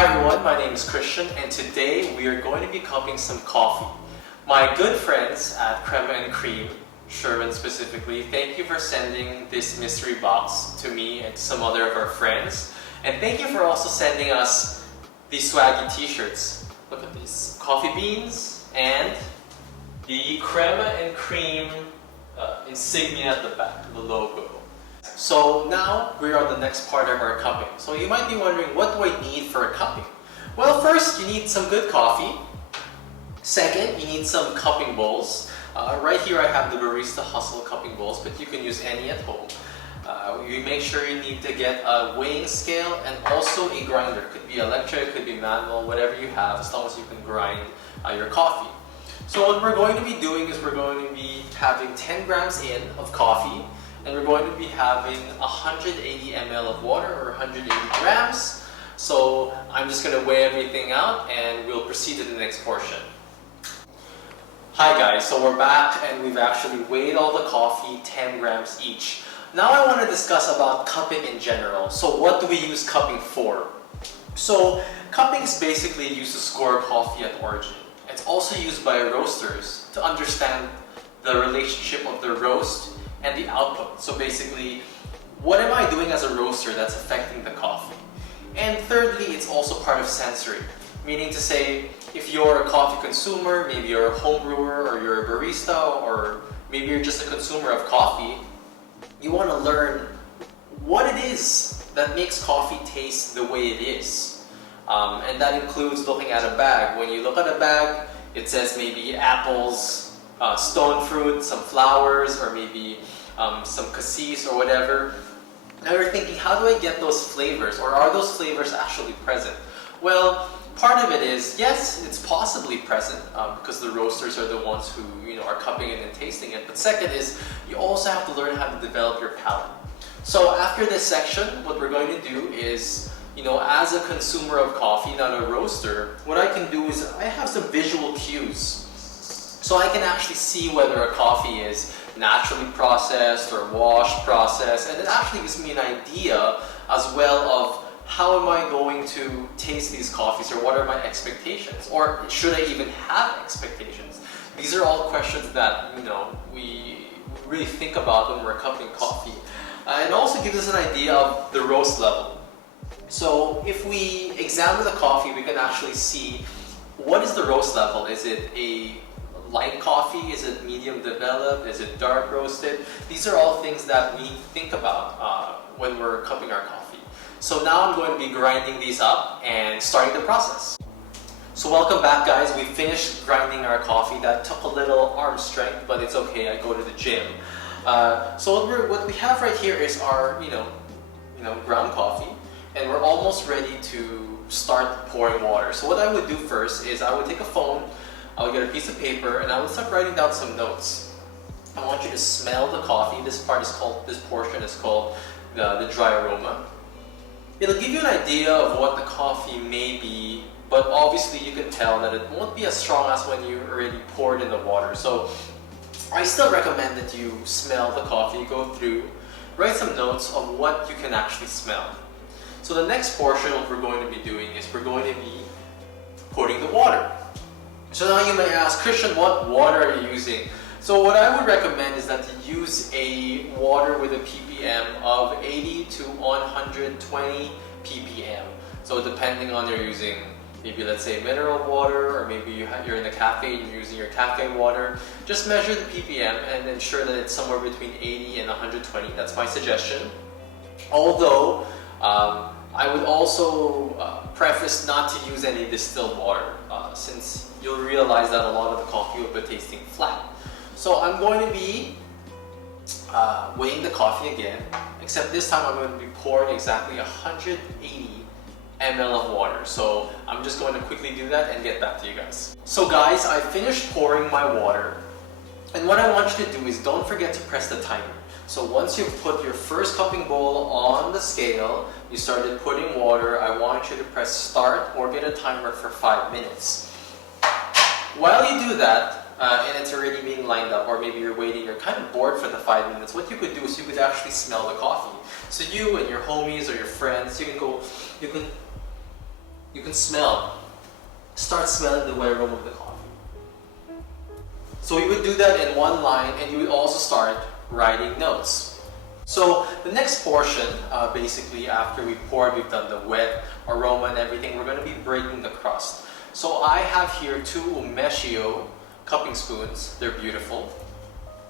Hi everyone, my name is Christian and today we are going to be cupping some coffee. My good friends at Crema and Cream, Sherwin specifically, thank you for sending this mystery box to me and to some other of our friends. And thank you for also sending us these swaggy t-shirts. Look at these. Coffee beans and the Crema and Cream insignia at the back, the logo. So now we're on the next part of our cupping. So you might be wondering, what do I need for a cupping? Well, first you need some good coffee. Second, you need some cupping bowls. Right here I have the Barista Hustle cupping bowls, but you can use any at home. You make sure you need to get a weighing scale and also a grinder. Could be electric, could be manual, whatever you have, as long as you can grind your coffee. So what we're going to be doing is we're going to be having 10 grams in of coffee, and we're going to be having 180 ml of water or 180 grams. So I'm just going to weigh everything out and we'll proceed to the next portion. Hi guys, so we're back and we've actually weighed all the coffee, 10 grams each. Now I want to discuss about cupping in general. So what do we use cupping for? So cupping is basically used to score coffee at origin. It's also used by roasters to understand the relationship of the roast and the output. So basically, what am I doing as a roaster that's affecting the coffee? And thirdly, it's also part of sensory. Meaning to say, if you're a coffee consumer, maybe you're a home brewer or you're a barista, or maybe you're just a consumer of coffee, you want to learn what it is that makes coffee taste the way it is. And that includes looking at a bag. When you look at a bag, it says maybe apples, stone fruit, some flowers, or maybe some cassis or whatever. Now you're thinking, how do I get those flavors, or are those flavors actually present? Well, part of it is, yes, it's possibly present because the roasters are the ones who are cupping it and tasting it. But second is, you also have to learn how to develop your palate. So after this section, what we're going to do is, as a consumer of coffee, not a roaster, what I can do is I have some visual cues. So I can actually see whether a coffee is naturally processed or washed processed, and it actually gives me an idea as well of how am I going to taste these coffees, or what are my expectations, or should I even have expectations? These are all questions that we really think about when we're cupping coffee. It also gives us an idea of the roast level. So if we examine the coffee, we can actually see what is the roast level. Is it a light coffee? Is it medium developed? Is it dark roasted? These are all things that we think about when we're cupping our coffee. So now I'm going to be grinding these up and starting the process. So welcome back guys, we finished grinding our coffee. That took a little arm strength, but it's okay, I go to the gym. So what we have right here is our ground coffee, and we're almost ready to start pouring water. So what I would do first is I would take a phone, I would get a piece of paper, and I would start writing down some notes. I want you to smell the coffee. This portion is called the dry aroma. It'll give you an idea of what the coffee may be, but obviously you can tell that it won't be as strong as when you already poured in the water. So I still recommend that you smell the coffee, go through, write some notes of what you can actually smell. So the next portion, what we're going to be doing is we're going to be pouring the water. So now you may ask, Christian, what water are you using? So what I would recommend is that you use a water with a ppm of 80 to 120 ppm. So depending on you're using, maybe let's say mineral water, or maybe you're in a cafe and you're using your cafe water, just measure the ppm and ensure that it's somewhere between 80 and 120. That's my suggestion. Although, I would also preface not to use any distilled water since you'll realize that a lot of the coffee will be tasting flat. So I'm going to be weighing the coffee again, except this time I'm going to be pouring exactly 180 ml of water. So I'm just going to quickly do that and get back to you guys. So guys, I finished pouring my water, and what I want you to do is don't forget to press the timer. So once you've put your first cupping bowl on the scale, you started putting water, I want you to press start or get a timer for 5 minutes. While you do that, and it's already being lined up, or maybe you're waiting, you're kind of bored for the 5 minutes, what you could do is you could actually smell the coffee. So you and your homies or your friends, you can you can start smelling the wet aroma of the coffee. So you would do that in one line, and you would also start writing notes. So the next portion, basically after we've done the wet aroma and everything, we're going to be breaking the crust. So I have here 2 Umeko cupping spoons. They're beautiful.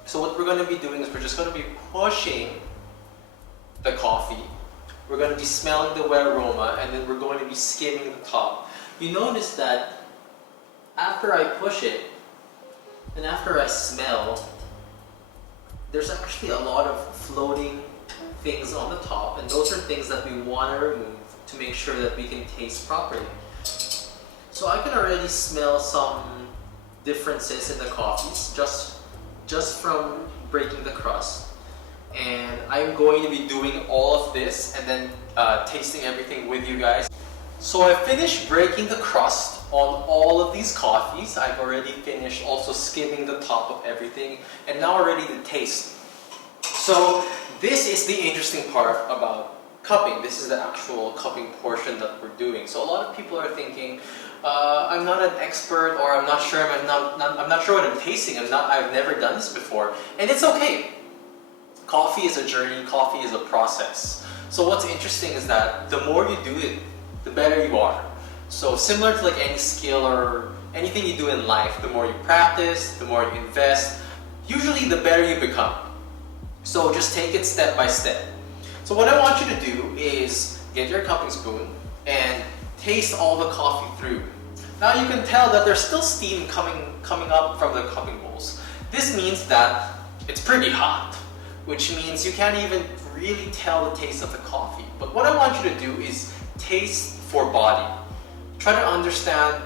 So what we're going to be doing is we're just going to be pushing the coffee. We're going to be smelling the wet aroma, and then we're going to be skimming the top. You notice that after I push it and after I smell, there's actually a lot of floating things on the top, and those are things that we want to remove to make sure that we can taste properly. So I can already smell some differences in the coffees just from breaking the crust. And I'm going to be doing all of this and then tasting everything with you guys. So I finished breaking the crust on all of these coffees. I've already finished also skimming the top of everything, and now we're ready to taste. So this is the interesting part about cupping. This is the actual cupping portion that we're doing. So a lot of people are thinking, I'm not an expert, or I'm not sure. I'm not sure what I'm tasting. I've never done this before, and it's okay. Coffee is a journey. Coffee is a process. So what's interesting is that the more you do it, the better you are. So similar to like any skill or anything you do in life, the more you practice, the more you invest, usually the better you become. So just take it step by step. So what I want you to do is get your cupping spoon and taste all the coffee through. Now you can tell that there's still steam coming up from the cupping bowls. This means that it's pretty hot, which means you can't even really tell the taste of the coffee. But what I want you to do is taste for body. Try to understand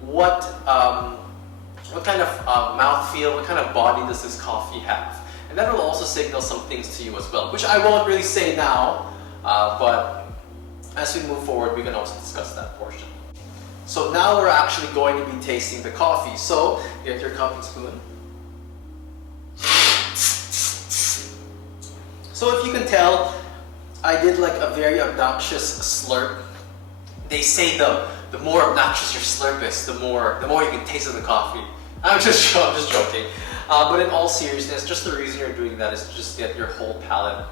what kind of mouthfeel, what kind of body does this coffee have. And that will also signal some things to you as well, which I won't really say now, but as we move forward, we can also discuss that portion. So now we're actually going to be tasting the coffee. So get your cupping spoon. So if you can tell, I did like a very obnoxious slurp. They say the more obnoxious your slurp is, the more you can taste of the coffee. I'm just joking. But in all seriousness, just the reason you're doing that is to just get your whole palate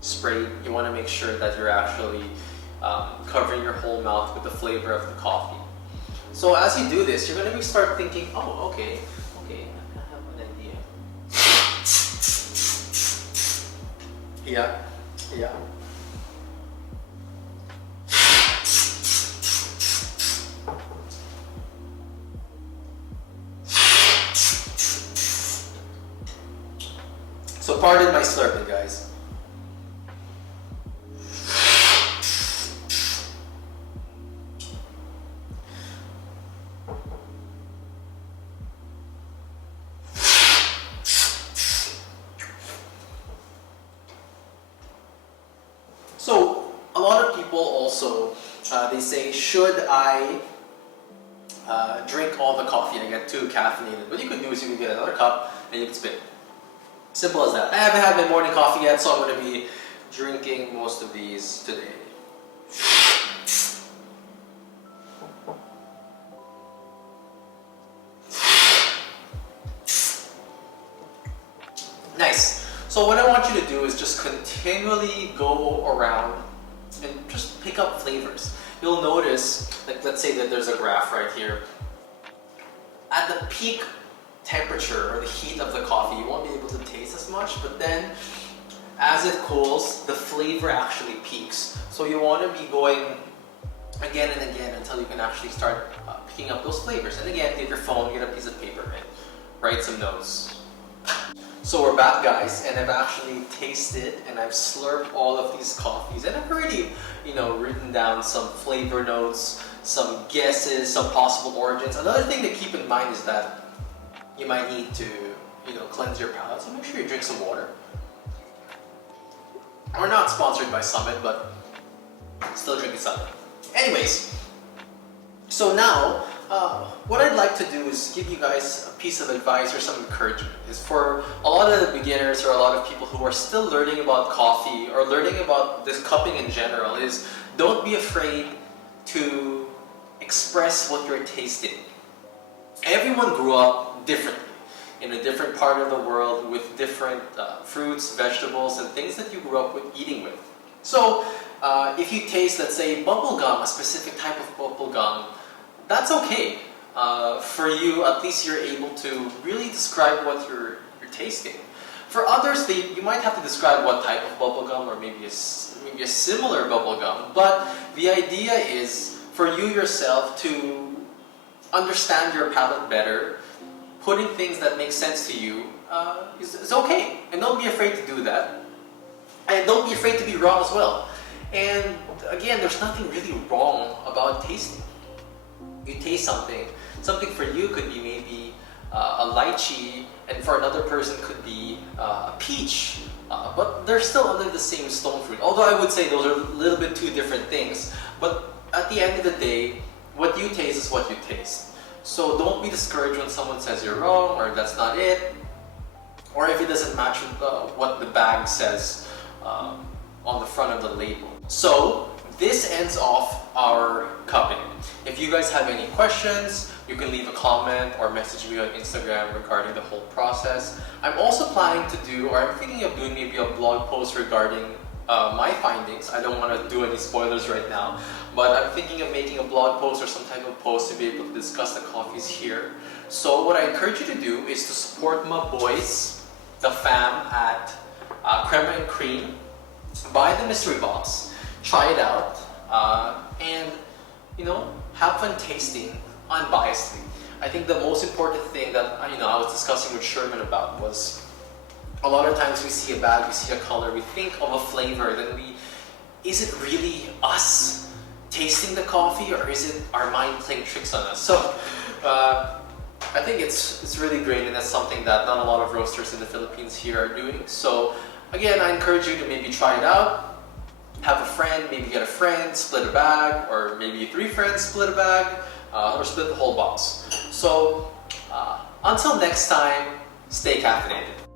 sprayed. You want to make sure that you're actually covering your whole mouth with the flavor of the coffee. So as you do this, you're going to start thinking, oh, okay, I have an idea. Yeah. So pardon my slurping, guys. So a lot of people also, they say, should I drink all the coffee and get too caffeinated? What you could do is you could get another cup and you can spit it. Simple as that. I haven't had my morning coffee yet, so I'm going to be drinking most of these today. Nice. So what I want you to do is just continually go around and just pick up flavors. You'll notice, like let's say that there's a graph right here. At the peak temperature or the heat of the coffee, you won't be able to taste as much, but then as it cools, the flavor actually peaks. So you want to be going again and again until you can actually start picking up those flavors. And again, get your phone, get a piece of paper, and write some notes. So we're back, guys, and I've actually tasted and I've slurped all of these coffees, and I've already, written down some flavor notes, some guesses, some possible origins. Another thing to keep in mind is that you might need to, cleanse your palate, so make sure you drink some water. We're not sponsored by Summit, but still drinking Summit. Anyways, so now, what I'd like to do is give you guys a piece of advice or some encouragement. Is for a lot of the beginners or a lot of people who are still learning about coffee or learning about this cupping in general, is don't be afraid to express what you're tasting. Everyone grew up differently, in a different part of the world with different fruits, vegetables, and things that you grew up with eating with. So if you taste, let's say, bubble gum, a specific type of bubble gum, that's okay. For you, at least you're able to really describe what you're tasting. For others, you might have to describe what type of bubble gum, or maybe a similar bubble gum. But the idea is for you yourself to understand your palate better. Putting things that make sense to you is okay. And don't be afraid to do that. And don't be afraid to be wrong as well. And again, there's nothing really wrong about tasting. You taste something for you could be maybe a lychee, and for another person could be a peach. But they're still under the same stone fruit. Although I would say those are a little bit two different things. But at the end of the day, what you taste is what you taste. So don't be discouraged when someone says you're wrong, or that's not it, or if it doesn't match with what the bag says on the front of the label. So this ends off our cupping. If you guys have any questions, you can leave a comment or message me on Instagram regarding the whole process. I'm also planning to do, or I'm thinking of doing maybe a blog post regarding my findings. I don't want to do any spoilers right now, but I'm thinking of making a blog post or some type of post to be able to discuss the coffees here. So what I encourage you to do is to support my boys, the fam at Crema and Cream. Buy the mystery box, try it out, and have fun tasting unbiasedly. I think the most important thing that I was discussing with Sherman about was, a lot of times we see a bag, we see a color, we think of a flavor, then is it really us tasting the coffee, or is it our mind playing tricks on us? So I think it's really great, and that's something that not a lot of roasters in the Philippines here are doing. So again, I encourage you to maybe try it out, have a friend, maybe get a friend, split a bag, or maybe 3 friends split a bag, or split the whole box. So until next time, stay caffeinated.